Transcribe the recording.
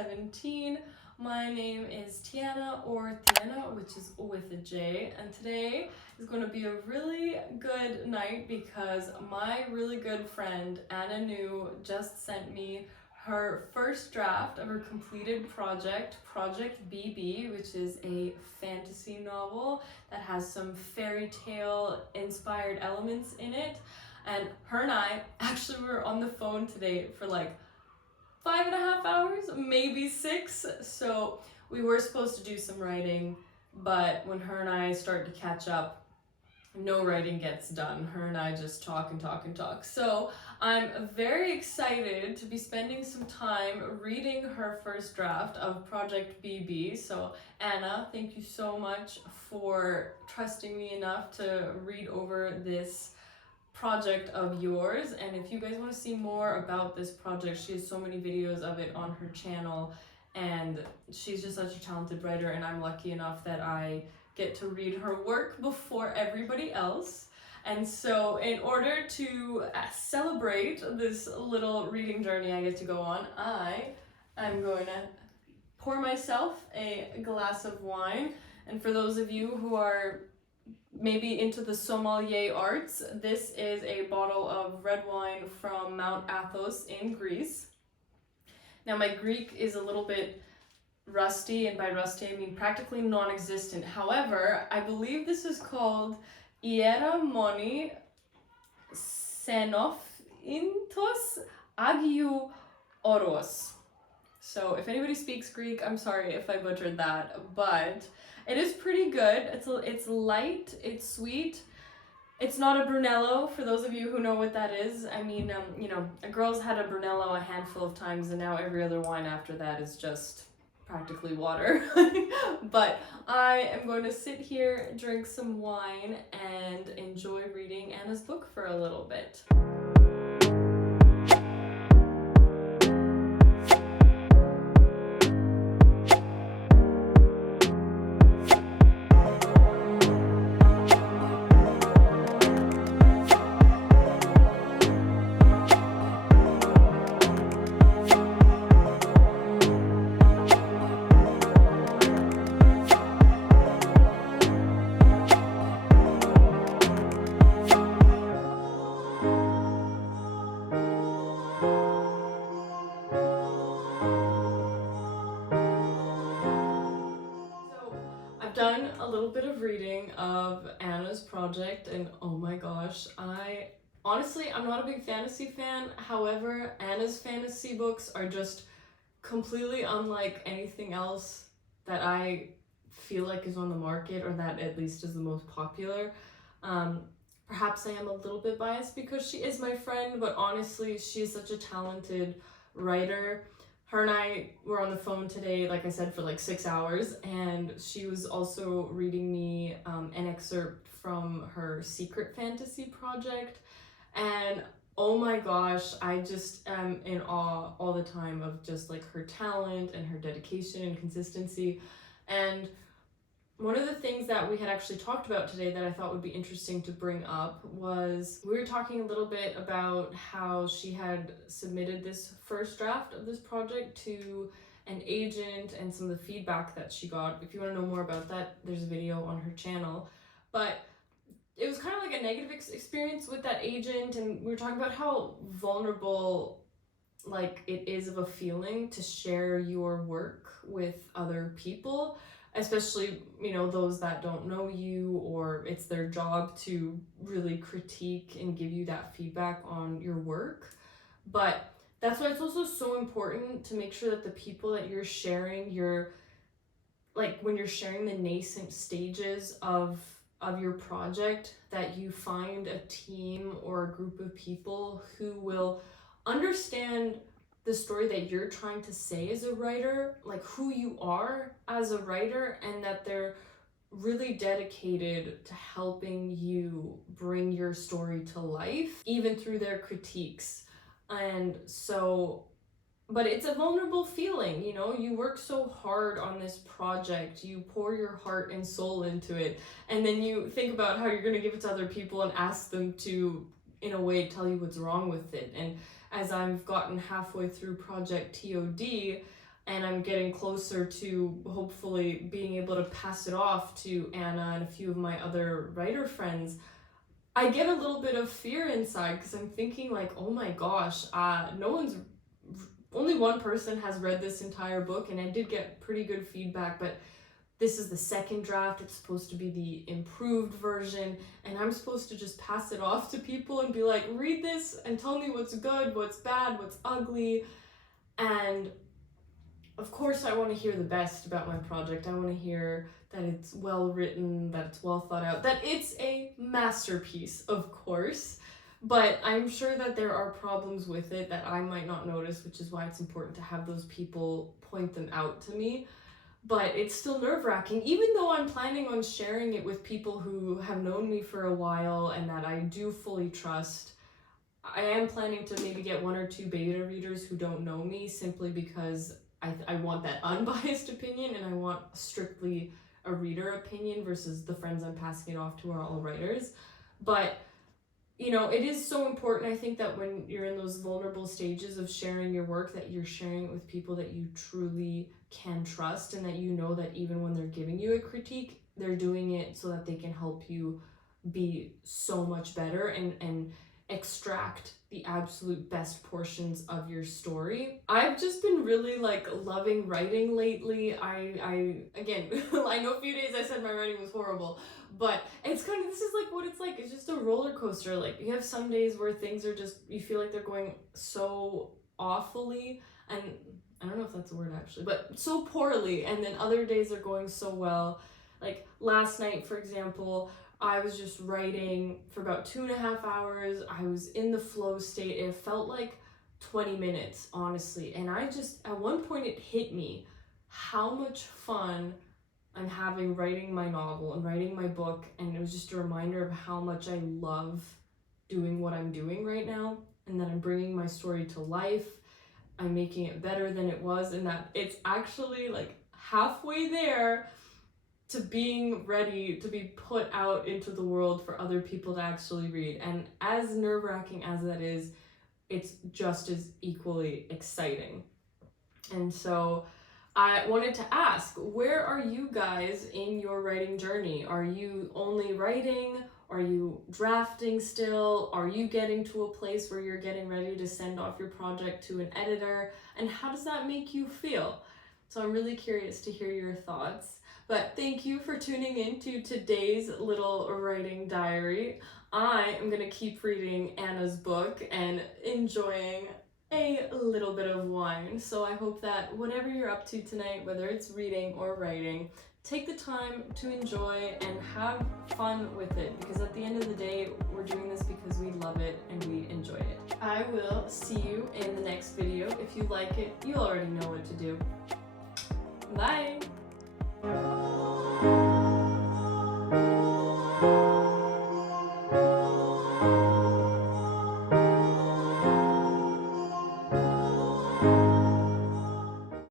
17. My name is Tiana, or Tiana, which is with a J, and today is going to be a really good night because my really good friend Anna New just sent me her first draft of her completed project, Project BB, which is a fantasy novel that has some fairy tale inspired elements in it. And her and I actually were on the phone today for like 5.5 hours, maybe 6. So we were supposed to do some writing, but when her and I start to catch up, no writing gets done. Her and I just talk and talk and talk. So I'm very excited to be spending some time reading her first draft of Project BB. So Anna, thank you so much for trusting me enough to read over this project of yours. And if you guys want to see more about this project, she has so many videos of it on her channel, and she's just such a talented writer, and I'm lucky enough that I get to read her work before everybody else. And so in order to celebrate this little reading journey I get to go on, I'm going to pour myself a glass of wine. And for those of you who are maybe into the sommelier arts, this is a bottle of red wine from Mount Athos in Greece. Now my Greek is a little bit rusty, and by rusty I mean practically non-existent. However, I believe this is called Ieramoni Xenophintos Agiou Oros. So if anybody speaks Greek, I'm sorry if I butchered that, but it is pretty good. It's light, it's sweet. It's not a Brunello, for those of you who know what that is. I mean, a girl's had a Brunello a handful of times, and now every other wine after that is just practically water. But I am going to sit here, drink some wine, and enjoy reading Anna's book for a little bit. I've done a little bit of reading of Anna's project, and oh my gosh, I'm not a big fantasy fan. However, Anna's fantasy books are just completely unlike anything else that I feel like is on the market, or that at least is the most popular. Perhaps I am a little bit biased because she is my friend, but honestly, she's such a talented writer. Her and I were on the phone today, like I said, for like 6 hours, and she was also reading me an excerpt from her secret fantasy project, and oh my gosh, I just am in awe all the time of just like her talent and her dedication and consistency. And one of the things that we had actually talked about today that I thought would be interesting to bring up was we were talking a little bit about how she had submitted this first draft of this project to an agent and some of the feedback that she got. If you want to know more about that, there's a video on her channel. But it was kind of like a negative experience with that agent, and we were talking about how vulnerable like it is of a feeling to share your work with other people, especially, those that don't know you, or it's their job to really critique and give you that feedback on your work. But that's why it's also so important to make sure that the people that you're sharing when you're sharing the nascent stages of your project, that you find a team or a group of people who will understand the story that you're trying to say as a writer, like who you are as a writer, and that they're really dedicated to helping you bring your story to life, even through their critiques. And so, but it's a vulnerable feeling, you work so hard on this project, you pour your heart and soul into it, and then you think about how you're going to give it to other people and ask them to, in a way, tell you what's wrong with it. And as I've gotten halfway through Project TOD, and I'm getting closer to hopefully being able to pass it off to Anna and a few of my other writer friends, I get a little bit of fear inside because I'm thinking like, oh my gosh, only one person has read this entire book, and I did get pretty good feedback, but this is the second draft. It's supposed to be the improved version, and I'm supposed to just pass it off to people and be like, read this and tell me what's good, what's bad, what's ugly. And of course I want to hear the best about my project. I want to hear that it's well written, that it's well thought out, that it's a masterpiece, of course. But I'm sure that there are problems with it that I might not notice, which is why it's important to have those people point them out to me. But it's still nerve-wracking, even though I'm planning on sharing it with people who have known me for a while and that I do fully trust. I am planning to maybe get 1 or 2 beta readers who don't know me, simply because I want that unbiased opinion, and I want strictly a reader opinion versus the friends I'm passing it off to are all writers. But you know, it is so important, I think, that when you're in those vulnerable stages of sharing your work, that you're sharing it with people that you truly can trust, and that you know that even when they're giving you a critique, they're doing it so that they can help you be so much better and extract the absolute best portions of your story. I've just been really like loving writing lately. I again, I know a few days I said my writing was horrible, but it's kind of, this is like what it's like. It's just a roller coaster. Like, you have some days where things are just, you feel like they're going so awfully, and I don't know if that's a word actually, but so poorly, and then other days are going so well. Like last night, for example, I was just writing for about 2.5 hours. I was in the flow state. It felt like 20 minutes, honestly. And I just, at one point it hit me how much fun I'm having writing my novel and writing my book. And it was just a reminder of how much I love doing what I'm doing right now, and that I'm bringing my story to life. I'm making it better than it was, and that it's actually like halfway there to being ready to be put out into the world for other people to actually read. And as nerve-wracking as that is, it's just as equally exciting. And so I wanted to ask, where are you guys in your writing journey? Are you only writing? Are you drafting still? Are you getting to a place where you're getting ready to send off your project to an editor? And how does that make you feel? So I'm really curious to hear your thoughts. But thank you for tuning in to today's little writing diary. I am going to keep reading Anna's book and enjoying a little bit of wine. So I hope that whatever you're up to tonight, whether it's reading or writing, take the time to enjoy and have fun with it, because at the end of the day, we're doing this because we love it and we enjoy it. I will see you in the next video. If you like it, you already know what to do. Bye!